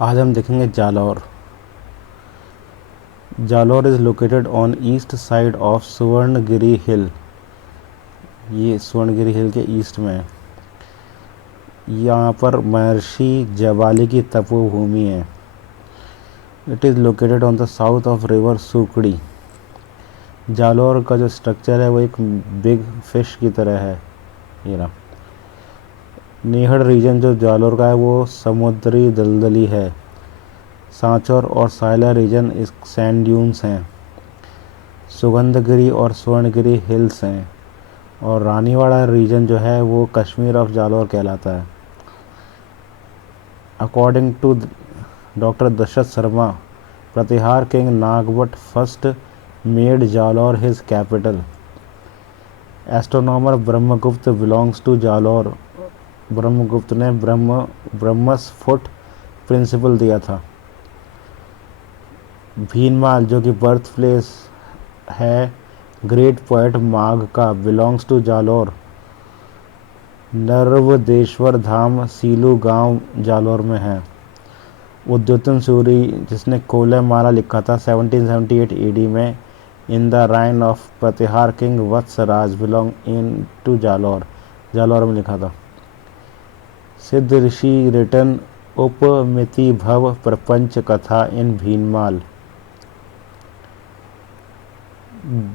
आज हम देखेंगे Jalore. Jalore is located on east side of Suvarnagiri hill. ये सुवर्णगिरी हिल के ईस्ट में है। यहाँ पर महर्षि जवाली की तपोभूमि है। It is located on the south of river Sukdi. Jalore का जो स्ट्रक्चर है वो एक बिग फिश की तरह है। ये ना नेहड़ रीजन जो जालौर का है वो समुद्री दलदली है। सांचौर और सायला रीजन इस सैंड ड्यून्स हैं। सुगंधगिरी और स्वर्णगिरी हिल्स हैं। और रानीवाड़ा रीजन जो है वो कश्मीर ऑफ जालौर कहलाता है। According to doctor Dashrath Sharma, Pratihar king Nagvat first made Jalore his capital. Astronomer Brahmagupta belongs to Jalore. Brahmagupta ने ब्रह्मस फुट प्रिंसिपल दिया था। भीनमाल जो कि बर्थ प्लेस है ग्रेट पोएट माघ का, बिलोंग्स टू जालौर। नर्वदेश्वर धाम सीलू गांव जालौर में है। उद्योतन सूरी जिसने कोले माला लिखा था 1778 एडी में in the reign of Pratihara king Vatsaraja, belong in to Jalore. Jalore में लिखा था। सिद्ध ऋषि रिटन उपमिति भव प्रपंच कथा इन भीनमाल।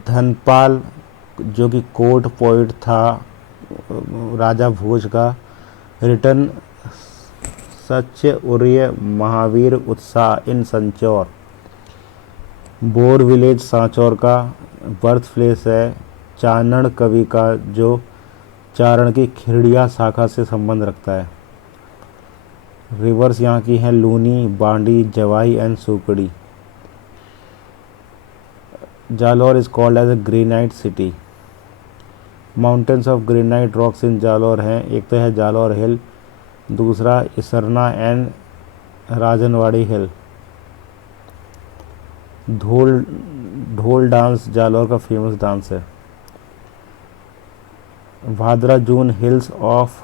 धनपाल जो कि कोर्ट पोइट था राजा भोज का, रिटर्न सच्य उर्य महावीर उत्साह इन संचौर। बोर विलेज सांचौर का बर्थ प्लेस है चारण कवि का, जो चारण की खिड़िया शाखा से संबंध रखता है। रिवर्स यहाँ की हैं Luni, Bandi, Jawai and Sukdi. Jalore is called as a granite city. Mountains of granite rocks in Jalore हैं। एक तो है जालौर हिल, दूसरा इसरना एंड राजनवाड़ी हिल। ढोल ढोल डांस जालौर का फेमस डांस है। Bhadrajun hills of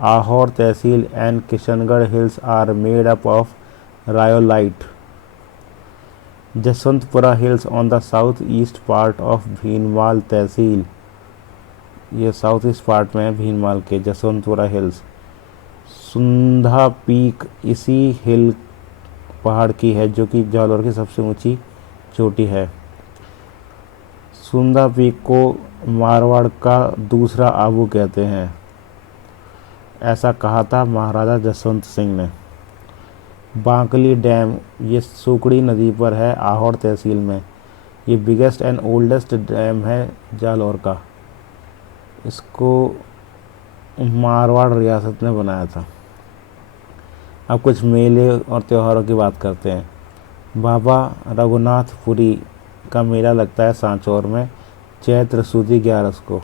Ahore tehsil and Kishangarh hills are made up of rhyolite. Jaswantpura hills on the south east part of Bhinmal tehsil. ये साउथ ईस्ट पार्ट में है भीनमाल के जसवंतपुरा हिल्स। सुंधा पीक इसी हिल पहाड़ की है जो कि जालौर की सबसे ऊंची चोटी है। सुंधा पीक को मारवाड़ का दूसरा आबू कहते हैं, ऐसा कहा था महाराजा जसवंत सिंह ने। बांकली डैम ये सुकड़ी नदी पर है आहोर तहसील में। ये बिगेस्ट एंड ओल्डेस्ट डैम है जालौर का। इसको मारवाड़ रियासत ने बनाया था। अब कुछ मेले और त्योहारों की बात करते हैं। बाबा रघुनाथपुरी का मेला लगता है सांचौर में चैत्र सुदी 11 को।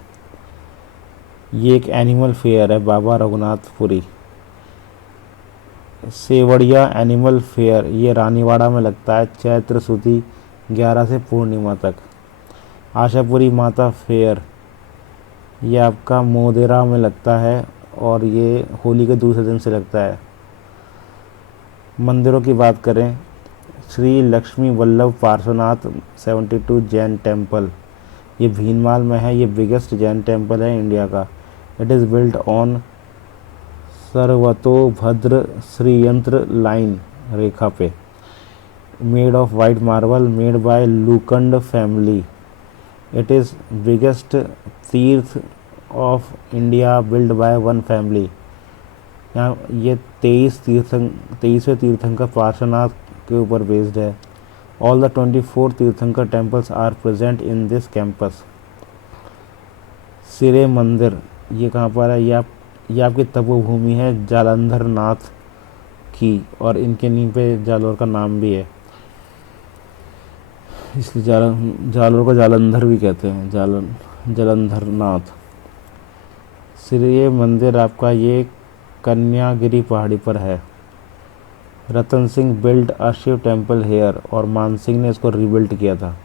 ये एक एनिमल फेयर है बाबा रघुनाथपुरी। सेवड़िया एनिमल फेयर ये रानीवाड़ा में लगता है चैत्र सुदी 11 से पूर्णिमा तक। आशापुरी माता फेयर ये आपका मोदेरा में लगता है और ये होली के दूसरे दिन से लगता है। मंदिरों की बात करें, श्री लक्ष्मी वल्लभ पार्श्वनाथ 72 जैन टेम्पल ये भीनमाल में है। ये बिगेस्ट जैन टेम्पल है इंडिया का। It is built on Sarvatobhadra Shriyantra line रेखा पे। Made of white marble made by Lukand family. It is biggest tirtha of India build by one family. यहाँ ये 23वें तीर्थंकर पार्श्वनाथ के ऊपर बेस्ड है। All the 24 tirthankar temples are present in this campus. Sire Mandir ये कहाँ पर है? ये आपकी तपोभूमि है जालंधर नाथ की और इनके नींव पे जालौर का नाम भी है, इसलिए जालौर को जालंधर भी कहते हैं, जालंधर नाथ। सिरे मंदिर आपका ये कन्यागिरी पहाड़ी पर है। Ratan Singh build a Shiv temple here और मान सिंह ने इसको रिबिल्ड किया था।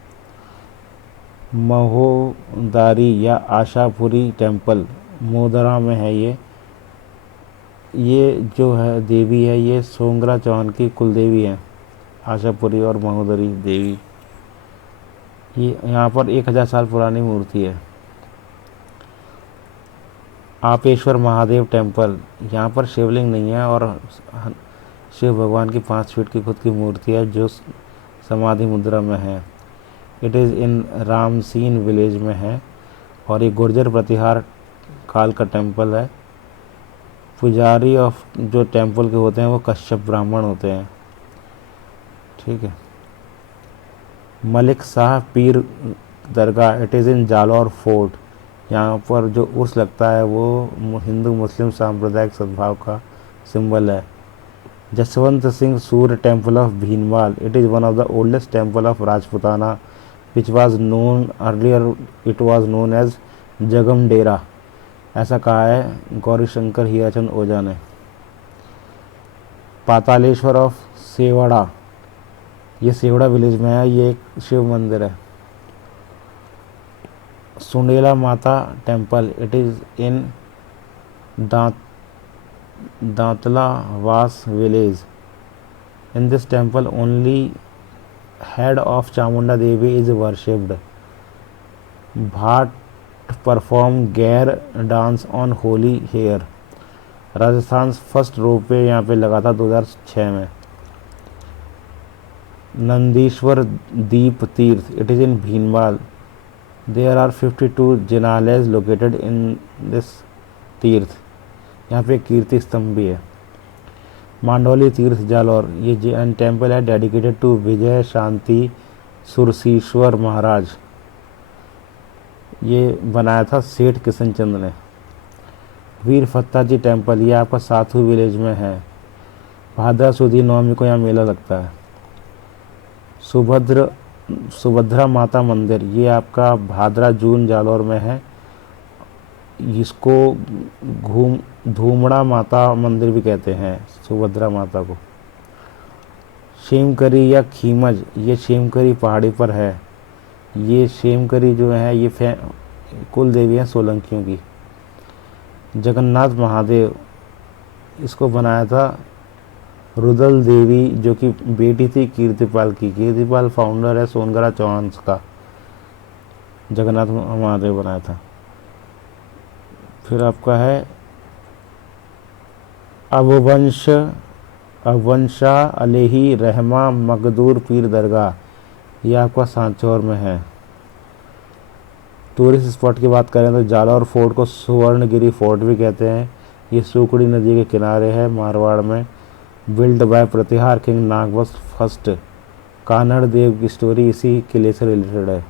महोदारी या आशापुरी टेम्पल मोदरा में है। ये ये जो है देवी है ये सोंगरा चौहान की कुल देवी है, आशापुरी और महोदरी देवी। ये यहाँ पर 1000 साल पुरानी मूर्ति है। आपेश्वर महादेव टेम्पल, यहाँ पर शिवलिंग नहीं है और शिव भगवान की 5 फीट की खुद की मूर्ति है जो समाधि मुद्रा में है। It is in Ramseen village में है और ये गुर्जर प्रतिहार काल का टेम्पल है। पुजारी ऑफ जो टेम्पल के होते हैं वो कश्यप ब्राह्मण होते हैं। ठीक है। Malik Shah Pir dargah, it is in Jalore fort, यहाँ पर जो उर्स लगता है वो हिंदू मुस्लिम सांप्रदायिक सद्भाव का सिंबल है। Jaswant Singh Surya temple of Bhinmal, it is one of the oldest temple of Rajputana which was known earlier, it was known as Jagam Dera, ऐसा कहा है गौरी शंकर हीराचंद ओझा ने। पातालेश्वर ऑफ सेवड़ा, ये सेवड़ा विलेज में है, ये एक शिव मंदिर है। Sundela Mata temple, it is in Dantla Vas village. In this temple only head of Chamunda Devi is worshipped. Bhat perform Gair dance on Holi here. Rajasthan first ropeway यहाँ पे लगा था 2006 में। Nandishwar Deep Tirth, it is in Bhinmal. There are 52 jinalayas located in this tirth, यहाँ पे कीर्ति स्तंभ भी है। मांडोली तीर्थ जालौर, ये जैन टेम्पल है डेडिकेटेड टू विजय शांति सुरसीश्वर महाराज, ये बनाया था सेठ किशन चंद ने। वीर फत्ता जी टेम्पल, ये आपका साथू विलेज में है। भाद्रा सुदी नवमी को यहाँ मेला लगता है। सुभद्रा माता मंदिर, ये आपका भादरा जून जालौर में है। इसको धूमड़ा माता मंदिर भी कहते हैं, सुभद्रा माता को। शेमकरी या खीमज, ये शेमकरी पहाड़ी पर है। ये शेमकरी जो है ये कुल देवी है सोलंकियों की। जगन्नाथ महादेव, इसको बनाया था रुदल देवी जो कि बेटी थी कीर्तिपाल की। कीर्तिपाल फाउंडर है सोनगरा चौहान का। जगन्नाथ महादेव बनाया था। फिर आपका है अवंशा अलेही रहमा मकदूर पीर दरगाह, ये आपका सांचौर में है। टूरिस्ट स्पॉट की बात करें तो जालौर फोर्ट को सुवर्णगिरी फोर्ट भी कहते हैं। ये सुकड़ी नदी के किनारे है मारवाड़ में। Build by Pratihar king Nagvash first, Kanhad Dev की स्टोरी इसी किले से रिलेटेड है।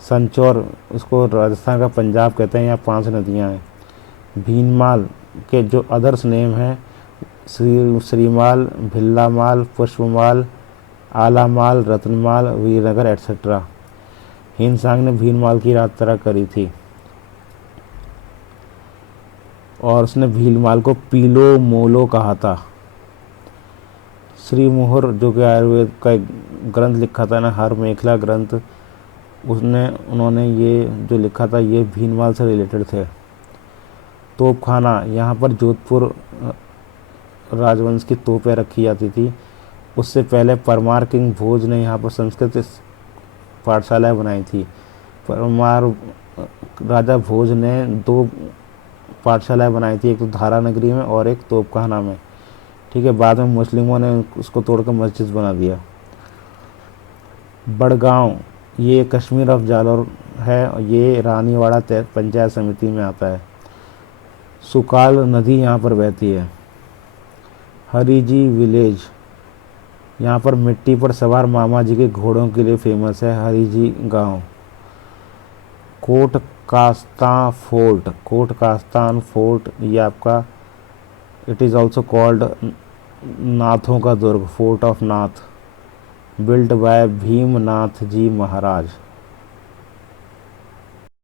संचौर, उसको राजस्थान का पंजाब कहते हैं, यहाँ 5 नदियाँ हैं। भीनमाल के जो अदर्स नेम हैं श्रीमाल, भिल्लामाल, पुष्पमाल, आलामाल, रत्नमाल, वीरनगर एट्सेट्रा। हिंदसांग ने भीनमाल की यात्रा करी थी और उसने भीलमाल को पीलो मोलो कहा था। श्री मोहर जो कि आयुर्वेद का एक ग्रंथ लिखा था ना, हर मेखला ग्रंथ, उन्होंने ये जो लिखा था ये भीनमाल से रिलेटेड थे। तोपखाना, यहाँ पर जोधपुर राजवंश की तोपें रखी जाती थी। उससे पहले परमार किंग भोज ने यहाँ पर संस्कृत पाठशालाएँ बनाई थी। परमार राजा भोज ने 2 पाठशालाएँ बनाई थी, एक तो धारा नगरी में और एक तोपखाना में। ठीक है, बाद में मुस्लिमों ने उसको तोड़कर मस्जिद बना दिया। बड़गांव, ये कश्मीर ऑफ जालौर है, ये रानीवाड़ा पंचायत समिति में आता है। सुकाल नदी यहाँ पर बहती है। हरीजी विलेज, यहाँ पर मिट्टी पर सवार मामा जी के घोड़ों के लिए फेमस है हरीजी गांव। कोट कास्तान फोर्ट, ये आपका इट इज़ ऑल्सो कॉल्ड नाथों का दुर्ग, fort of Nath, built by Bhimnath ji Maharaj.